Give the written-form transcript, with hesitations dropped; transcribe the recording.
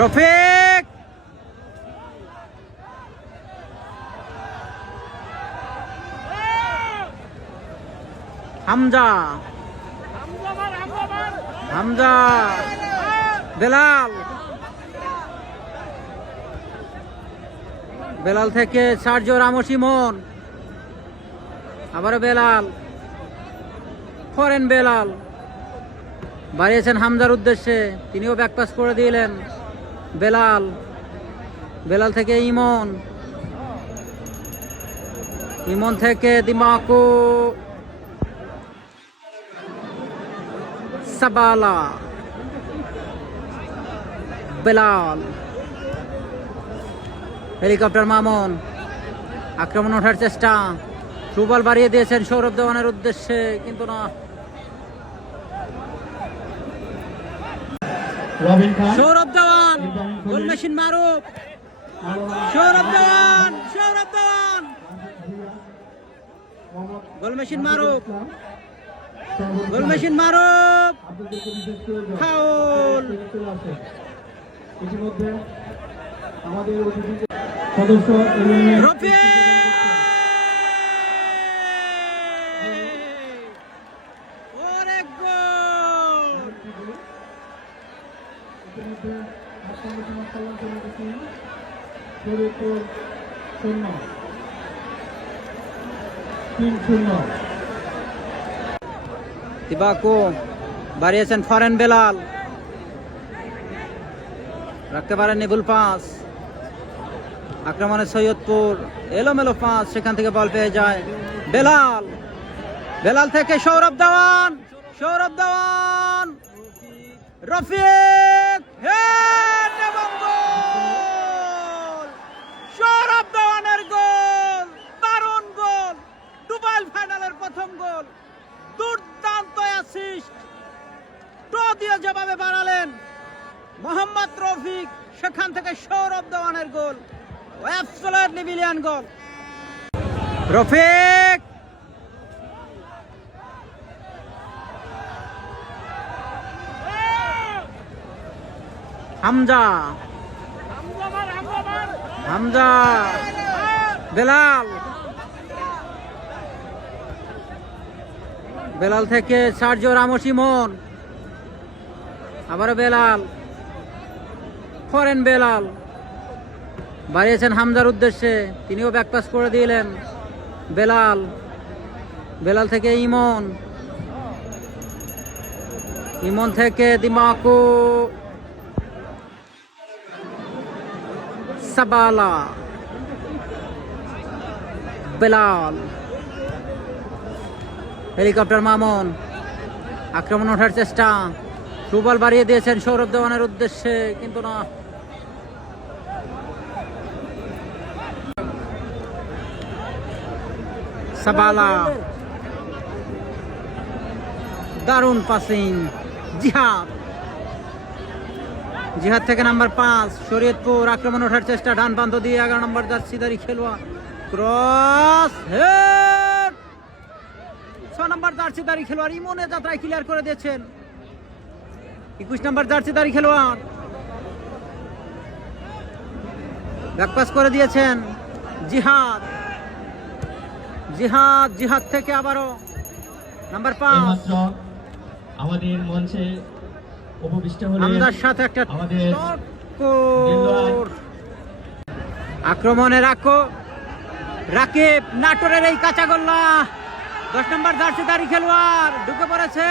রফিক হামজা হামজা বেলাল বেলাল থেকে Sergio Ramos ইমন আবারও Belal foreign Belal বাড়িয়েছেন হামজার উদ্দেশ্যে তিনিও ব্যাকপাস করে দিলেন বেলাল বেলাল থেকে ইমন ইমন থেকে দিমাকো সাবালা বেলাল হেলিকপ্টার মামুন আক্রমণ ওঠার চেষ্টা থ্রু বল বাড়িয়ে দিয়েছেন সৌরভ দেওয়ানের উদ্দেশ্যে কিন্তু না সৌরভ দেওয়ান গোল মেশিন মারুফ সৌরভ দেওয়ান গোল মেশিন মারুফ ফাউল ইতিমধ্যে আমাদের সদস্য রফিক ওরে গোল ইতিমধ্যে আত্মসমর্পণ করেছেন শরীয়তপুর 0-3 দিবাকো বাড়িয়েছেন ফরেন বেলাল রাখতে পারেন নিবুল পাস আক্রমণে সৈয়দপুর এলোমেলো পাস সেখান থেকে বল পেয়ে যায় বেলাল বেলাল থেকে সৌরভ দেওয়ান রফিক হেড এবং গোল সৌরভ দেওয়ানের গোল দারুণ গোল দুবাই ফাইনালের প্রথম গোল দুর্দান্ত অ্যাসিস্ট টো দিয়ে যেভাবে বাড়ালেন মোহাম্মদ রফিক সেখান থেকে সৌরভ দেওয়ানের গোল অ্যাবসলিউটলি ব্রিলিয়ান্ট গোল রফিক হামজা বেলাল বেলাল থেকে সার্জিও রামোস ইমন আবারও বেলাল ফরেন বেলাল বাড়িয়েছেন হামজার উদ্দেশ্যে তিনিও ব্যাকপাস করে দিলেন বেলাল বেলাল থেকে ইমন থেকে দিমাকো সাবালা বেলাল হেলিকপ্টার মামুন আক্রমণ ওঠার চেষ্টা থ্রু বল বাড়িয়ে দিয়েছেন সৌরভ দেওয়ানের উদ্দেশ্যে কিন্তু না সাবালা দারুণ পাসিং জিহাদ থেকে নাম্বার 5 শরীয়তপুর আক্রমণ ওঠার চেষ্টা ডান প্রান্ত দিয়ে 11 নম্বর জার্সিধারী খেলোয়াড় ক্রস হেড 6 নম্বর জার্সিধারী খেলোয়াড় ইমনে যাত্রায় ক্লিয়ার করে দিয়েছেন 21 নম্বর জার্সিধারী খেলোয়াড় ব্যাকপাস করে দিয়েছেন জিহাদ থেকে আবারও নাম্বার 5 আমাদের মঞ্চে উপবিষ্ট হলেন হামজার সাথে একটা আক্রমণে রাকিব নাটোরের এই কাঁচা গোল্লা 10 নম্বর জার্সিধারী খেলোয়াড় ঢুকে পড়েছে